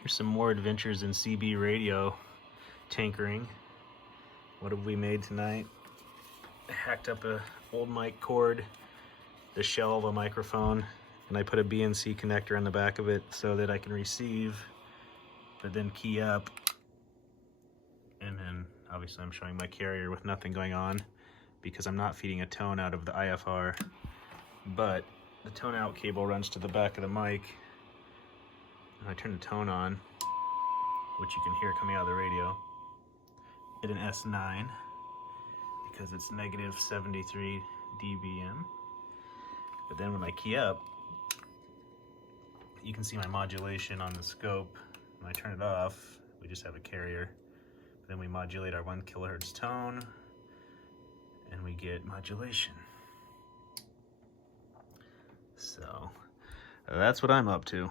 Here's some more adventures in CB radio tinkering. What have we made tonight? I hacked up a old mic cord, the shell of a microphone, and I put a BNC connector on the back of it so that I can receive, but then key up. And then obviously I'm showing my carrier with nothing going on because I'm not feeding a tone out of the IFR, but the tone out cable runs to the back of the mic. And I turn the tone on, which you can hear coming out of the radio, at an S9 because it's negative 73 dBm. But then when I key up, you can see my modulation on the scope. When I turn it off, we just have a carrier. Then we modulate our 1 kilohertz tone and we get modulation. So that's what I'm up to.